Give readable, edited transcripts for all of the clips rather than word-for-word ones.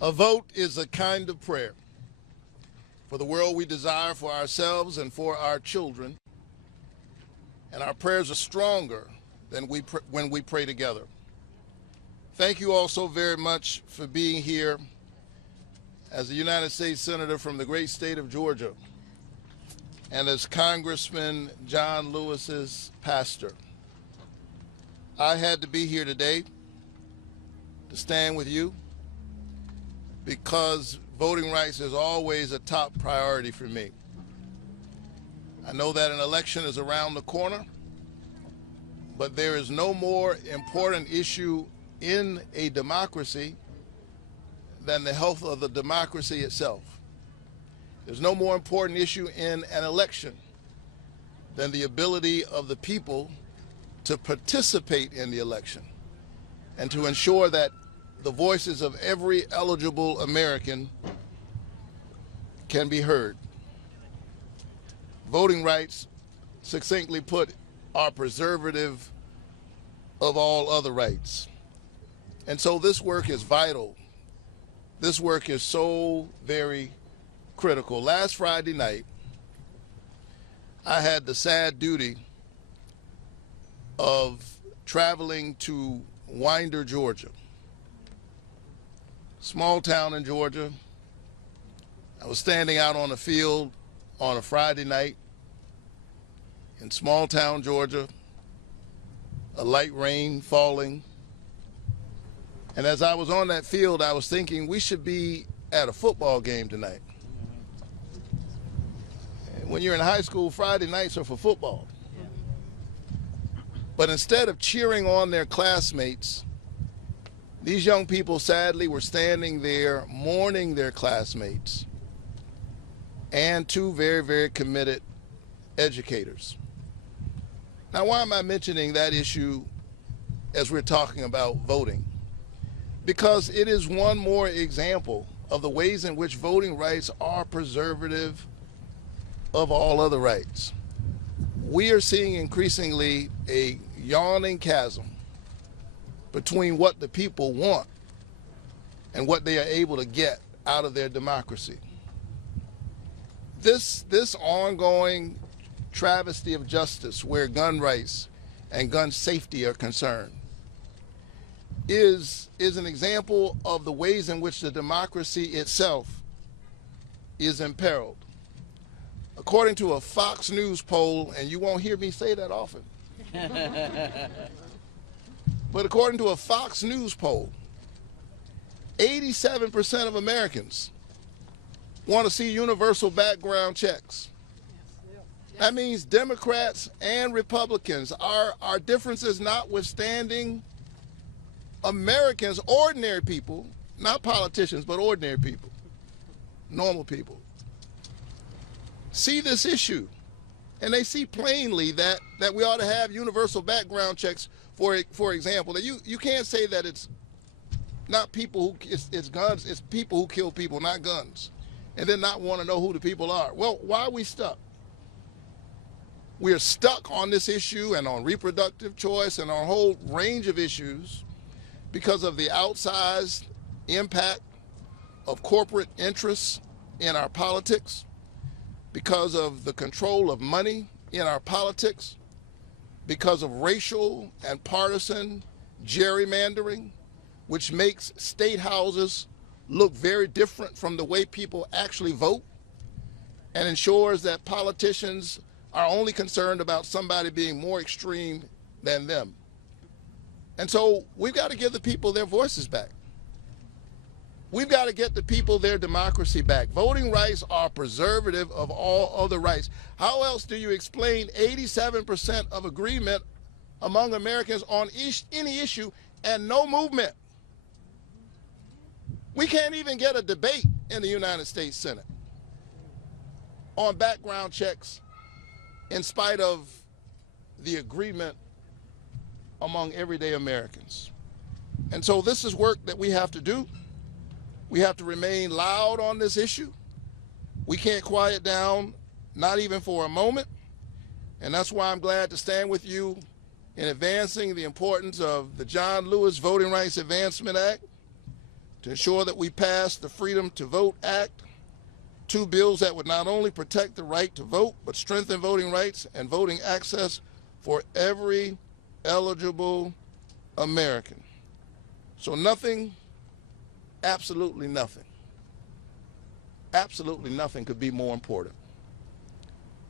A vote is a kind of prayer for the world we desire for ourselves and for our children, and our prayers are stronger than when we pray together. Thank you all so very much for being here as a United States Senator from the great state of Georgia and as Congressman John Lewis's pastor. I had to be here today to stand with you because voting rights is always a top priority for me. I know that an election is around the corner, but there is no more important issue in a democracy than the health of the democracy itself. There's no more important issue in an election than the ability of the people to participate in the election and to ensure that the voices of every eligible American can be heard. Voting rights, succinctly put, are preservative of all other rights. And so this work is vital. This work is so very critical. Last Friday night, I had the sad duty of traveling to Winder, Georgia. Small town in Georgia. I was standing out on the field on a Friday night in small town Georgia, a light rain falling. And as I was on that field, I was thinking we should be at a football game tonight. And when you're in high school, Friday nights are for football. But instead of cheering on their classmates, these young people sadly were standing there mourning their classmates and two very, very committed educators. Now, why am I mentioning that issue as we're talking about voting? Because it is one more example of the ways in which voting rights are preservative of all other rights. We are seeing increasingly a yawning chasm between what the people want and what they are able to get out of their democracy. This ongoing travesty of justice, where gun rights and gun safety are concerned, is an example of the ways in which the democracy itself is imperiled. According to a Fox News poll, and you won't hear me say that often, but according to a Fox News poll, 87% of Americans want to see universal background checks. That means Democrats and Republicans, our differences notwithstanding, Americans, ordinary people, not politicians, but ordinary people, normal people, see this issue. And they see plainly that we ought to have universal background checks, for example. That you can't say that it's not people it's guns, it's people who kill people, not guns, and then not want to know who the people are. Well, why are we stuck? We are stuck on this issue and on reproductive choice and on a whole range of issues because of the outsized impact of corporate interests in our politics, because of the control of money in our politics, because of racial and partisan gerrymandering, which makes state houses look very different from the way people actually vote, and ensures that politicians are only concerned about somebody being more extreme than them. And so we've got to give the people their voices back. We've got to get the people their democracy back. Voting rights are preservative of all other rights. How else do you explain 87% of agreement among Americans on any issue and no movement? We can't even get a debate in the United States Senate on background checks in spite of the agreement among everyday Americans. And so this is work that we have to do. We have to remain loud on this issue. We can't quiet down, not even for a moment. And that's why I'm glad to stand with you in advancing the importance of the John Lewis Voting Rights Advancement Act, to ensure that we pass the Freedom to Vote Act, two bills that would not only protect the right to vote, but strengthen voting rights and voting access for every eligible American. So nothing, absolutely nothing could be more important.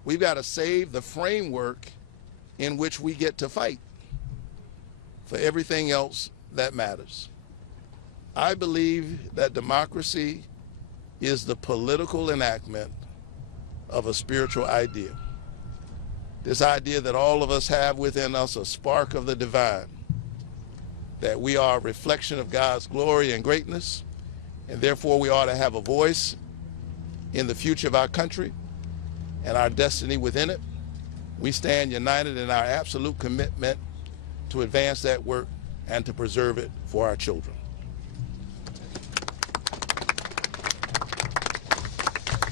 We've got to save the framework in which we get to fight for everything else that matters. I believe that democracy is the political enactment of a spiritual idea. This idea that all of us have within us a spark of the divine, that we are a reflection of God's glory and greatness, and therefore we ought to have a voice in the future of our country and our destiny within it. We stand united in our absolute commitment to advance that work and to preserve it for our children.